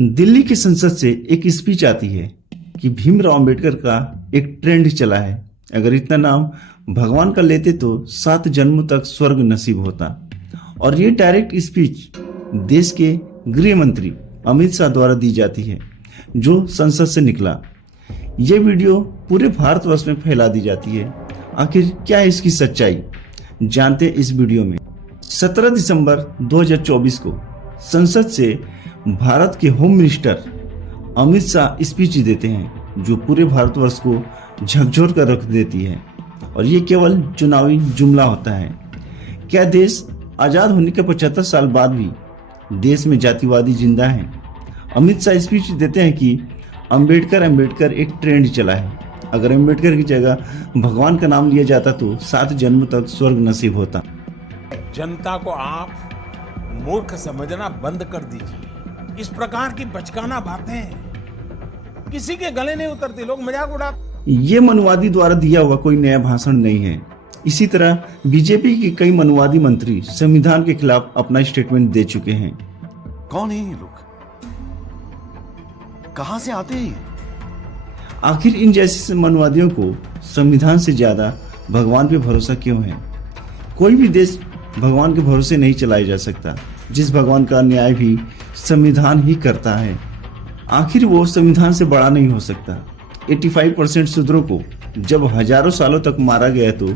दिल्ली की संसद से एक स्पीच आती है कि भीमराव अंबेडकर का एक ट्रेंड चला है, अगर इतना नाम भगवान का लेते तो 7 जन्मों तक स्वर्ग नसीब होता। और ये डायरेक्ट स्पीच देश के गृह मंत्री अमित शाह द्वारा दी जाती है, जो संसद से निकला। ये वीडियो पूरे भारतवर्ष में फैला दी जाती है। आखिर क्या है इसकी सच्चाई, जानते हैं इस वीडियो में। 17 दिसंबर 2024 को संसद से भारत के home minister Amit Shah speech देते हैं, जो पूरे भारतवर्ष को झकझोर कर रख देती है। और ये केवल चुनावी जुमला होता है। क्या देश आजाद होने के 75 साल बाद भी देश में जातिवादी जिंदा है? अमित शाह स्पीच देते हैं कि अंबेडकर एक ट्रेंड चला है, अगर अंबेडकर की जगह भगवान का नाम लिया जाता तो 7 जन्म तक स्वर्ग नसीब होता। जनता को आप मूर्ख समझना बंद कर दीजिए। इस प्रकार की बचकाना बातें किसी के गले नहीं उतरती, लोग मजाक उड़ा। ये मनुवादी द्वारा दिया हुआ कोई नया भाषण नहीं है। इसी तरह बीजेपी के कई मनुवादी मंत्री संविधान के खिलाफ अपना स्टेटमेंट दे चुके हैं। कौन है ये लोग, कहां से आते हैं? आखिर इन जैसे मनुवादियों को संविधान से ज्यादा भगवान पे भरोसा क्यों है? कोई भी देश भगवान के भरोसे नहीं चलाया जा सकता, जिस भगवान का न्याय भी संविधान ही करता है। आखिर वो संविधान से बड़ा नहीं हो सकता। 85% शूद्रों को जब हजारों सालों तक मारा गया तो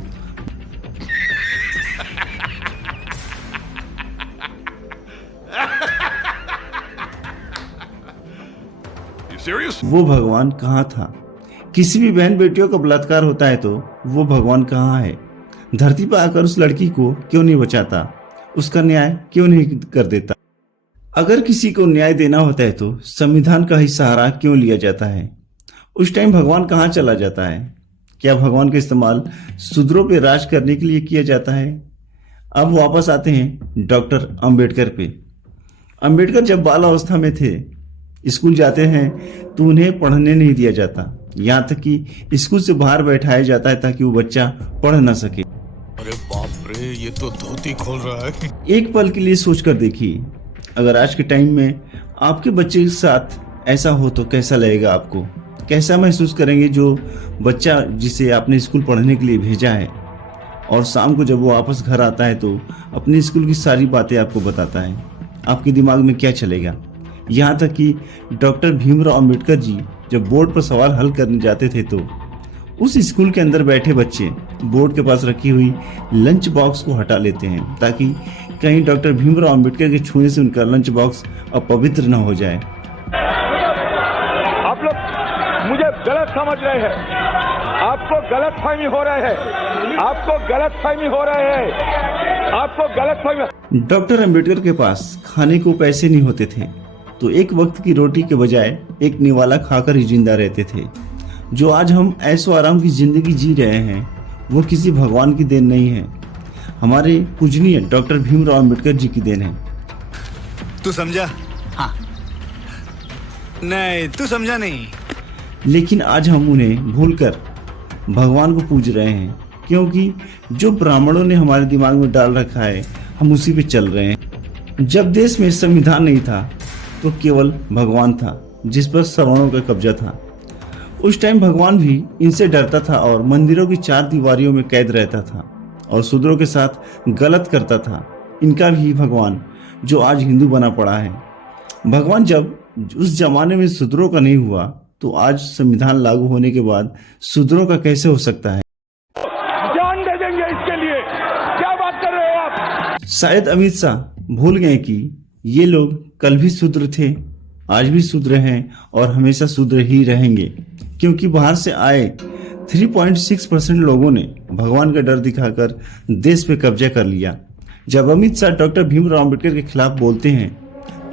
वो भगवान कहाँ था? किसी भी बहन बेटियों का बलात्कार होता है तो वो भगवान कहाँ है? धरती पर आकर उस लड़की को क्यों नहीं बचाता? उसका न्याय क्यों नहीं कर देता? अगर किसी को न्याय देना होता है तो संविधान का ही सहारा क्यों लिया जाता है? उस टाइम भगवान कहाँ चला जाता है? क्या भगवान का इस्तेमाल शूद्रों पे राज करने के लिए किया जाता है? अब वापस आते हैं डॉक्टर अंबेडकर पे। अंबेडकर जब बाल अवस्था में थे, स्कूल जाते हैं तो उन्हें पढ़ने नहीं दिया जाता, यहाँ तक कि स्कूल से बाहर बैठाया जाता है ताकि वो बच्चा पढ़ ना सके। अरे बाप रे, ये तो धोती खोल रहा है। एक पल के लिए सोचकर देखिए, अगर आज के टाइम में आपके बच्चे के साथ ऐसा हो तो कैसा लगेगा आपको? कैसा महसूस करेंगे जो बच्चा जिसे आपने स्कूल पढ़ने के लिए भेजा है और शाम को जब वो वापस घर आता है तो अपने स्कूल की सारी बातें आपको बताता है? आपके दिमाग में क्या चलेगा? यहाँ तक कि डॉक्टर भीमराव अंबेडकर जी जब बोर्ड पर सवाल हल करने जाते थे तो उस स्कूल के अंदर बैठे बच्चे बोर्ड के पास रखी हुई लंच बॉक्स को हटा लेते हैं, ताकि कहीं डॉक्टर भीमराव अंबेडकर के छूने से उनका लंच बॉक्स अपवित्र न हो जाए। आप लोग मुझे गलत समझ रहे हैं, आपको गलतफहमी हो रहा है, आपको गलतफहमी हो रहा है, आपको गलतफहमी। डॉक्टर अंबेडकर के पास खाने को पैसे नहीं होते थे तो एक वक्त की रोटी के बजाय एक निवाला खाकर ही जिंदा रहते थे। जो आज हम ऐशो आराम की जिंदगी जी रहे हैं वो किसी भगवान की देन नहीं है, हमारे पूजनीय डॉक्टर भीमराव अंबेडकर जी की देन है। तू समझा? हाँ। नहीं, तू समझा नहीं। लेकिन आज हम उन्हें भूलकर भगवान को पूज रहे हैं, क्योंकि जो ब्राह्मणों ने हमारे दिमाग में डाल रखा है हम उसी पे चल रहे हैं। जब देश में संविधान नहीं था तो केवल भगवान था, जिस पर सवर्णों का कब्जा था। उस टाइम भगवान भी इनसे डरता था और मंदिरों की 4 दीवारियों में कैद रहता था और शूद्रों के साथ गलत करता था। इनका भी भगवान जो आज हिंदू बना पड़ा है। भगवान जब उस जमाने में शूद्रों का नहीं हुआ तो आज संविधान लागू होने के बाद शूद्रों का कैसे हो सकता है? जान दे देंगे इसके लिए, क्या बात कर रहे हो आप? शायद अमित शाह भूल गए कि ये लोग कल भी शूद्र थे, आज भी शूद्र हैं और हमेशा शूद्र ही रहेंगे, क्योंकि बाहर से आए 3.6% लोगों ने भगवान का डर दिखाकर देश पे कब्जा कर लिया। जब अमित शाह डॉक्टर भीमराव अंबेडकर के खिलाफ बोलते हैं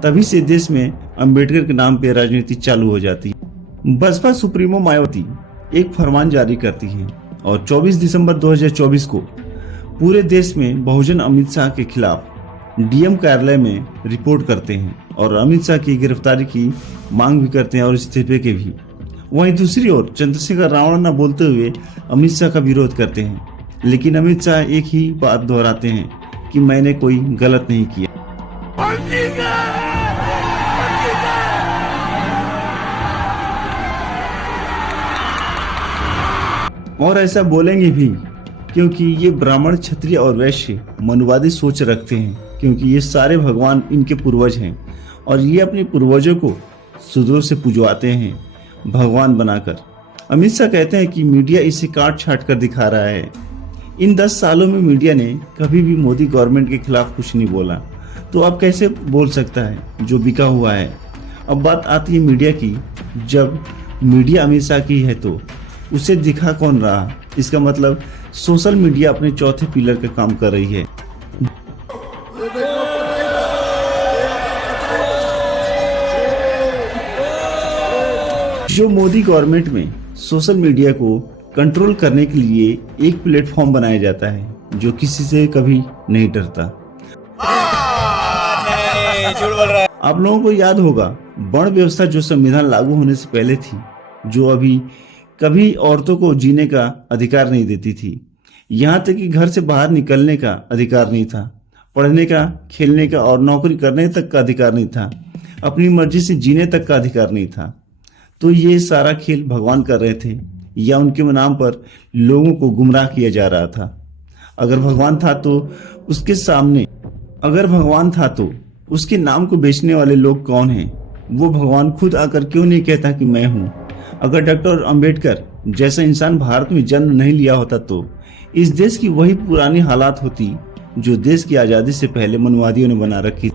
तभी से देश में अंबेडकर के नाम पे राजनीति चालू हो जाती है। बसपा सुप्रीमो मायावती एक फरमान जारी करती है और 24 दिसंबर 2024 को पूरे देश में बहुजन अमित शाह के खिलाफ डीएम कार्यालय में रिपोर्ट करते हैं और अमित शाह की गिरफ्तारी की मांग भी करते हैं और इस्तीफे के भी। वहीं दूसरी ओर चंद्रशेखर रावण बोलते हुए अमित शाह का विरोध करते हैं, लेकिन अमित शाह एक ही बात दोहराते हैं कि मैंने कोई गलत नहीं किया। और ऐसा बोलेंगे भी क्योंकि ये ब्राह्मण, क्षत्रिय और वैश्य मनुवादी सोच रखते हैं, क्योंकि ये सारे भगवान इनके पूर्वज हैं और ये अपने पूर्वजों को शूद्रों से पुजवाते हैं भगवान बनाकर। अमित शाह कहते हैं कि मीडिया इसे काट छाट कर दिखा रहा है। इन 10 सालों में मीडिया ने कभी भी मोदी गवर्नमेंट के खिलाफ कुछ नहीं बोला, तो अब कैसे बोल सकता है जो बिका हुआ है। अब बात आती है मीडिया की। जब मीडिया अमित शाह की है तो उसे दिखा कौन रहा? इसका मतलब सोशल मीडिया अपने चौथे पिलर का काम कर रही है। जो मोदी गवर्नमेंट में सोशल मीडिया को कंट्रोल करने के लिए एक प्लेटफॉर्म बनाया जाता है जो किसी से कभी नहीं डरता। आप लोगों को याद होगा वर्ण व्यवस्था जो संविधान लागू होने से पहले थी, जो अभी कभी औरतों को जीने का अधिकार नहीं देती थी। यहाँ तक कि घर से बाहर निकलने का अधिकार नहीं था, पढ़ने का, खेलने का और नौकरी करने तक का अधिकार नहीं था, अपनी मर्जी से जीने तक का अधिकार नहीं था। तो ये सारा खेल भगवान कर रहे थे या उनके नाम पर लोगों को गुमराह किया जा रहा था। अगर भगवान था तो उसके नाम को बेचने वाले लोग कौन हैं? वो भगवान खुद आकर क्यों नहीं कहता कि मैं हूं? अगर डॉक्टर अंबेडकर जैसा इंसान भारत में जन्म नहीं लिया होता तो इस देश की वही पुरानी हालात होती जो देश की आजादी से पहले मनुवादियों ने बना रखी।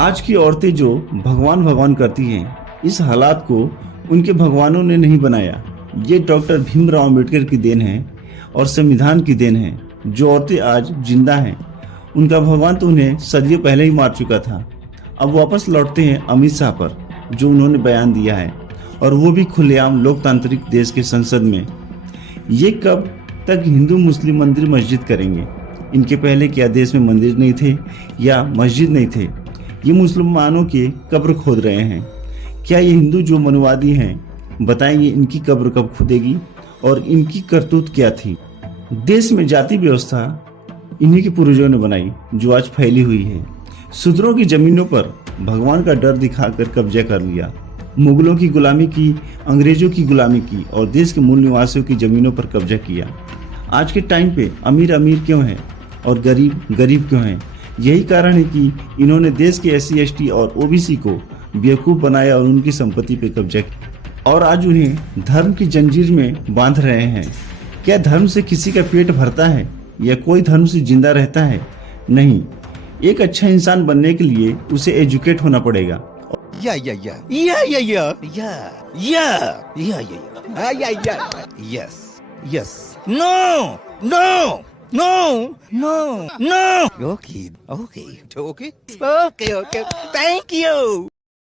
आज की औरतें जो भगवान भगवान करती हैं, इस हालात को उनके भगवानों ने नहीं बनाया। ये डॉक्टर भीमराव अंबेडकर की देन है और संविधान की देन है। जो औरतें आज जिंदा हैं, उनका भगवान तो उन्हें सदियों पहले ही मार चुका था। अब वापस लौटते हैं अमित शाह पर, जो उन्होंने बयान दिया है, और वो भी खुलेआम लोकतांत्रिक देश के संसद में। ये कब तक हिंदू मुस्लिम मंदिर मस्जिद करेंगे? इनके पहले क्या देश में मंदिर नहीं थे या मस्जिद नहीं थे? ये मुसलमानों के कब्र खोद रहे हैं। क्या ये हिंदू जो मनुवादी हैं बताएंगे इनकी कब्र कब खुदेगी और इनकी करतूत क्या थी? देश में जाति व्यवस्था इन्हीं के पूर्वजों ने बनाई जो आज फैली हुई है। शूद्रों की जमीनों पर भगवान का डर दिखाकर कब्जा कर लिया। मुगलों की गुलामी की, अंग्रेजों की गुलामी की और देश के मूल निवासियों की जमीनों पर कब्जा किया। आज के टाइम पे अमीर अमीर क्यों है और गरीब गरीब क्यों है? यही कारण है कि इन्होंने देश के SC ST और OBC को बेवकूफ बनाया और उनकी संपत्ति पे कब्जा किया और आज उन्हें धर्म की जंजीर में बांध रहे हैं। क्या धर्म से किसी का पेट भरता है या कोई धर्म से जिंदा रहता है? नहीं। एक अच्छा इंसान बनने के लिए उसे एजुकेट होना पड़ेगा।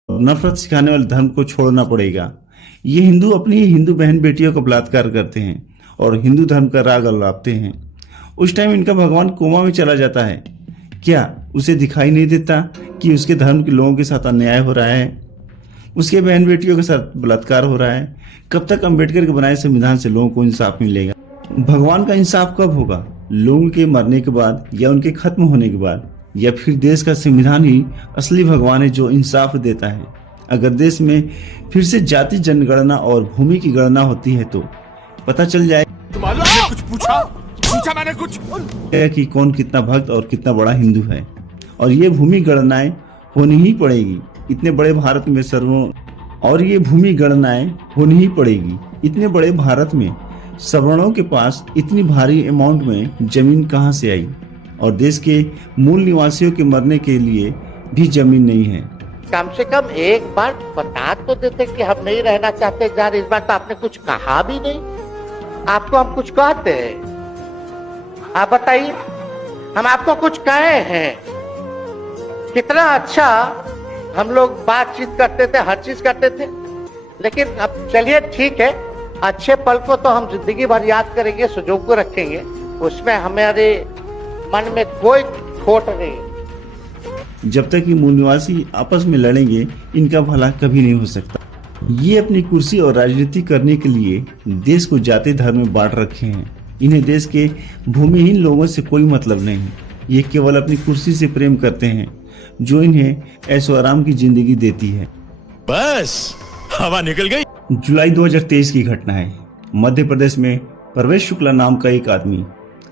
नफरत सिखाने वाले धर्म को छोड़ना पड़ेगा। ये हिंदू अपनी ही हिंदू बहन बेटियों का बलात्कार करते हैं और हिंदू धर्म का राग अलापते हैं। उस टाइम इनका भगवान कोमा में चला जाता है। क्या उसे दिखाई नहीं देता कि उसके धर्म के लोगों के साथ अन्याय हो रहा है, उसके बहन बेटियों के साथ बलात्कार हो रहा है? कब तक अंबेडकर के बनाए संविधान से लोगों को इंसाफ मिलेगा? भगवान का इंसाफ कब होगा? लोगों के मरने के बाद या उनके खत्म होने के बाद? या फिर देश का संविधान ही असली भगवान है जो इंसाफ देता है? अगर देश में फिर से जाति जनगणना और भूमि की गणना होती है तो पता चल जाए कुछ पूछा मैंने कुछ कि कौन कितना भक्त और कितना बड़ा हिंदू है। और ये भूमि गणनाएं होनी ही पड़ेगी। इतने बड़े भारत में इतने बड़े भारत में सवर्णों के पास इतनी भारी अमाउंट में जमीन कहां से आई? और देश के मूल निवासियों के मरने के लिए भी जमीन नहीं है। कम से कम एक बार बता तो देते कि हम नहीं रहना चाहते जहाँ। इस बार तो आपने कुछ कहा भी नहीं। आपको हम कुछ कहते हैं? आप बताइए, हम आपको कुछ कहे हैं? कितना अच्छा हम लोग बातचीत करते थे, हर चीज करते थे। लेकिन अब चलिए ठीक है, अच्छे पल को तो हम जिंदगी भर याद करेंगे, सुजो को रखेंगे, उसमें हमारे मन में कोई खोट नहीं। जब तक ये मूल निवासी आपस में लड़ेंगे, इनका भला कभी नहीं हो सकता। ये अपनी कुर्सी और राजनीति करने के लिए देश को जाति धर्म में बांट रखे हैं। इन्हें देश के भूमिहीन लोगों से कोई मतलब नहीं। ये केवल अपनी कुर्सी से प्रेम करते हैं जो इन्हें ऐशो आराम की जिंदगी देती है। बस हवा निकल गई। जुलाई 2023 की घटना है। मध्य प्रदेश में प्रवेश शुक्ला नाम का एक आदमी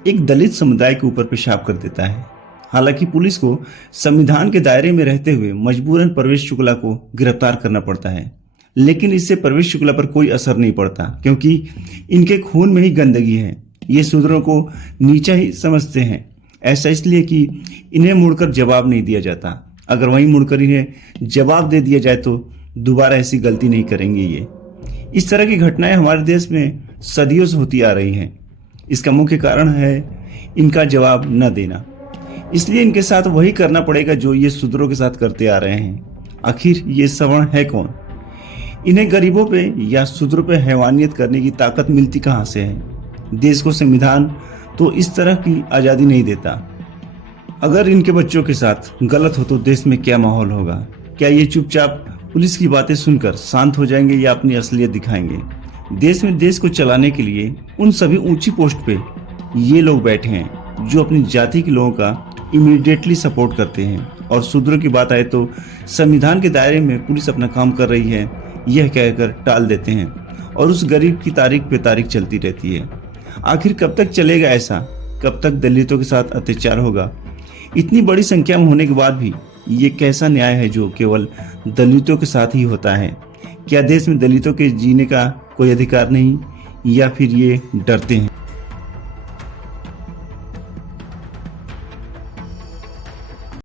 एक दलित समुदाय के ऊपर पेशाब कर देता है। हालांकि पुलिस को संविधान के दायरे में रहते हुए मजबूरन प्रवेश शुक्ला को गिरफ्तार करना पड़ता है, लेकिन इससे प्रवेश शुक्ला पर कोई असर नहीं पड़ता क्योंकि इनके खून में ही गंदगी है। ये शूद्रों को नीचा ही समझते हैं। ऐसा इसलिए कि इन्हें मुड़कर जवाब नहीं दिया जाता। अगर वहीं मुड़कर इन्हें जवाब दे दिया जाए तो दोबारा ऐसी गलती नहीं करेंगे ये। इस तरह की घटनाएं हमारे देश में सदियों से होती आ रही हैं। इसका मुख्य कारण है इनका जवाब न देना। इसलिए इनके साथ वही करना पड़ेगा जो ये शूद्रों के साथ करते आ रहे हैं। आखिर ये सवर्ण है कौन? इन्हें गरीबों पे या शूद्रों पे हैवानियत करने की ताकत मिलती कहाँ से है? देश को संविधान तो इस तरह की आज़ादी नहीं देता। अगर इनके बच्चों के साथ गलत हो तो देश में क्या माहौल होगा? क्या ये चुपचाप पुलिस की बातें सुनकर शांत हो जाएंगे या अपनी असलियत दिखाएंगे? देश में देश को चलाने के लिए उन सभी ऊंची पोस्ट पे ये लोग बैठे हैं जो अपनी जाति के लोगों का इमीडिएटली सपोर्ट करते हैं। और शूद्रों की बात आए तो संविधान के दायरे में पुलिस अपना काम कर रही है यह कहकर टाल देते हैं और उस गरीब की तारीख पे तारीख चलती रहती है। आखिर कब तक चलेगा ऐसा? कब तक दलितों के साथ अत्याचार होगा? इतनी बड़ी संख्या में होने के बाद भी ये कैसा न्याय है जो केवल दलितों के साथ ही होता है? क्या देश में दलितों के जीने का कोई अधिकार नहीं, या फिर ये डरते हैं?